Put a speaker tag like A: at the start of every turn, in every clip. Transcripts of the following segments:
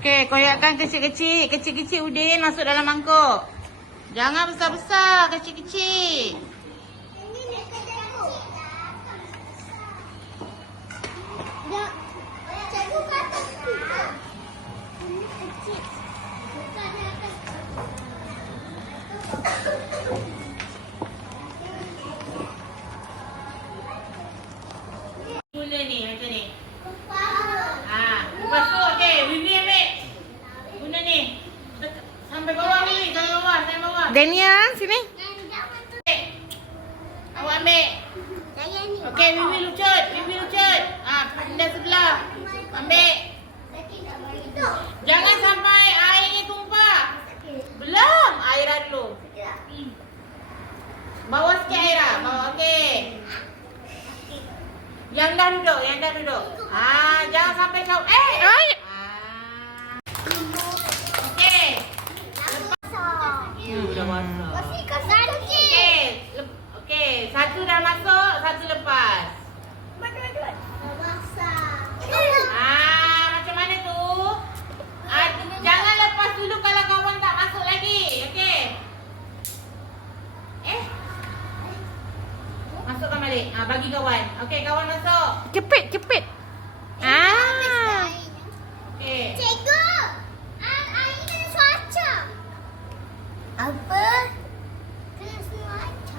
A: Okey, koyakkan kecil-kecil. Kecil-kecil Udin masuk dalam mangkuk. Jangan besar-besar, kecil-kecil. Mula ni macam ni. Ha, lepas tu okey, Wiwi ambil. Guna ni. Dek- Sampai bawah Wiwi, sampai bawah, sampai bawah.
B: Daniel, sini.
A: Awak ambil. Okey, Wiwi lucut, Wiwi lucut. Ah, ha, pindah sebelah. Ambil. Jangan sampai airnya tumpah. Belum, Aira dulu. Bawa sikit Aira, bawa okey. Yang dah duduk, yang dah duduk. Ah, jangan sampai kau. Eh.
B: Ay.
A: Ah. Okey. Hmm, dah masuk. Okey. lep- Okey, satu dah masuk, satu lepas. Ah, macam mana tu? Ah, jangan lepas dulu kalau kawan tak masuk lagi. Okey. Eh? Masukkan balik. Ah, bagi kawan. Okey, kawan masuk.
B: Cepit, cepit. Ah.
A: Okey.
C: Cikgu, ah, air kena cuaca. Apa? Kena cuaca.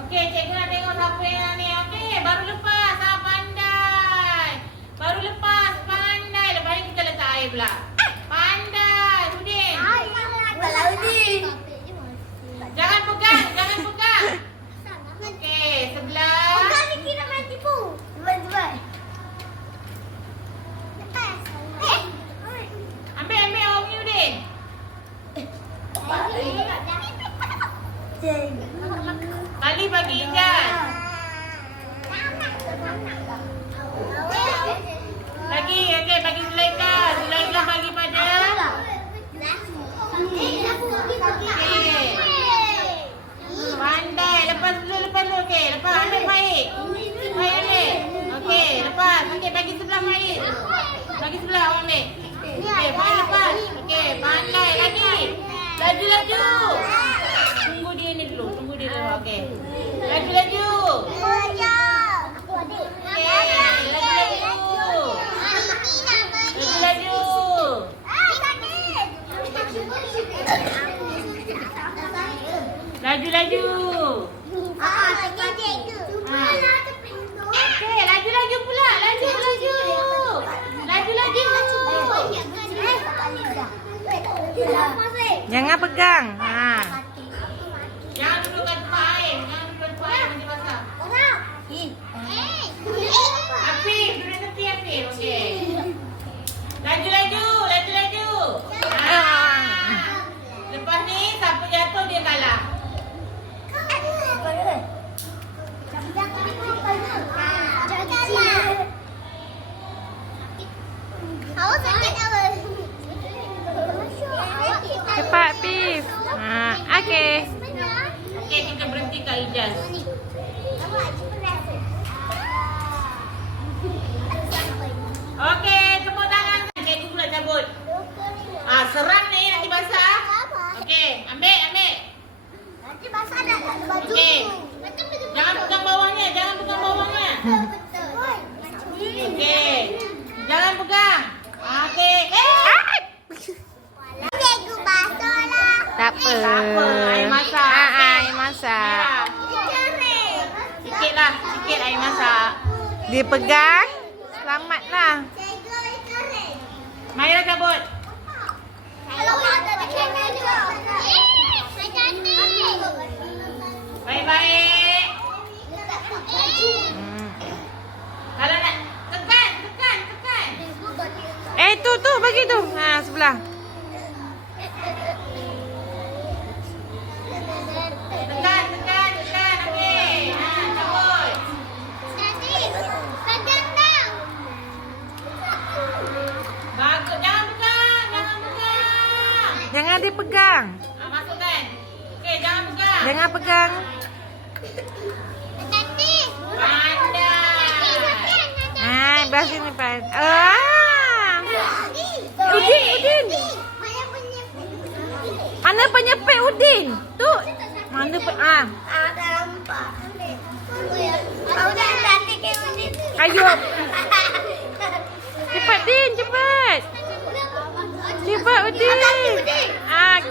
A: Okey, cikgu nak tengok siapa yang ni. Okey, baru lepas. Ah, pandai. Baru lepas. Pandai. Lepas ni kita letak air pula. Pandai. Udin.
C: Walau ni.
A: Jangan pegang. Jangan pegang. Okey, sebelah.
C: Bukan ni kira main tipu. Cepat, cepat. Lepas. Eh.
A: Ambil, ambil awak punya Udin. Kali bagi Ijaz. Lagi, okey, bagi Zulaika. Zulaika bagi pada. Pandai. Lepas dulu, lepas dulu. Okey, lepas ambil Faik. Faik ambil. Okey, lepas. Okey, bagi sebelah Faik. Bagi sebelah awak ambil. Okey, Faik lepas. Okey, pandai lagi. Laju, laju. Tunggu dia ni dulu. Tunggu dia dulu. Okey. Laju, laju. Laju, laju. Laju, laju. Okey, laju, laju pula. Laju, laju. Laju, laju.
B: Jangan pegang. Ha.
A: Jangan dudukkan tempat air. Jangan dudukkan tempat air. Nanti basah. Api, duduk tepi api. Okey. Laju, laju. Laju, laju. Ah. Lepas ni, siapa jatuh dia kalah
C: sakit apa?
B: Cepat, Pif. Ha, okey.
A: Okey, kita berhenti kat Ijaz. Okey, tepuk tangan. Cikgu pula cabut. Ah, serang ni nanti basah. Okey, ambil, ambil.
C: Nanti basah dah tak ada baju.
A: Okey. Jangan pegang bawahnya, jangan pegang bawahnya. Okey. Jangan pegang. Ah, Okey. Eh!
C: Cikgu basah lah.
B: Tak apa.
A: Tak apa, air masak.
B: Ha,
A: Okey.
B: air masak.
A: Ya.
C: Kering.
A: Sikit lah, sikit air masak.
B: Dia pegang. Selamatlah.
A: Maira cabut.
C: Eh.
A: Baik-baik.
C: Eh.
B: Hmm.
A: Kalau nak tekan, tekan, tekan.
B: Eh, tu, tu. Bagi tu. Ha, sebelah.
C: Pegang.
A: Ha, masukkan. Okey, jangan pegang.
B: Jangan pegang.
C: Cantik.
A: Pandai.
B: Ha, belah sini, Pan. Ah. Udin, Udin.
C: Mana
B: penyepit Udin? Tu. Mana pe ah.
C: Ada nampak. Kau dah cantik ke Udin?
B: Ayuh. Cepat Din, cepat. Cepat Udin.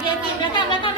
A: bagi Hakim, bagi Hakim. Belakang,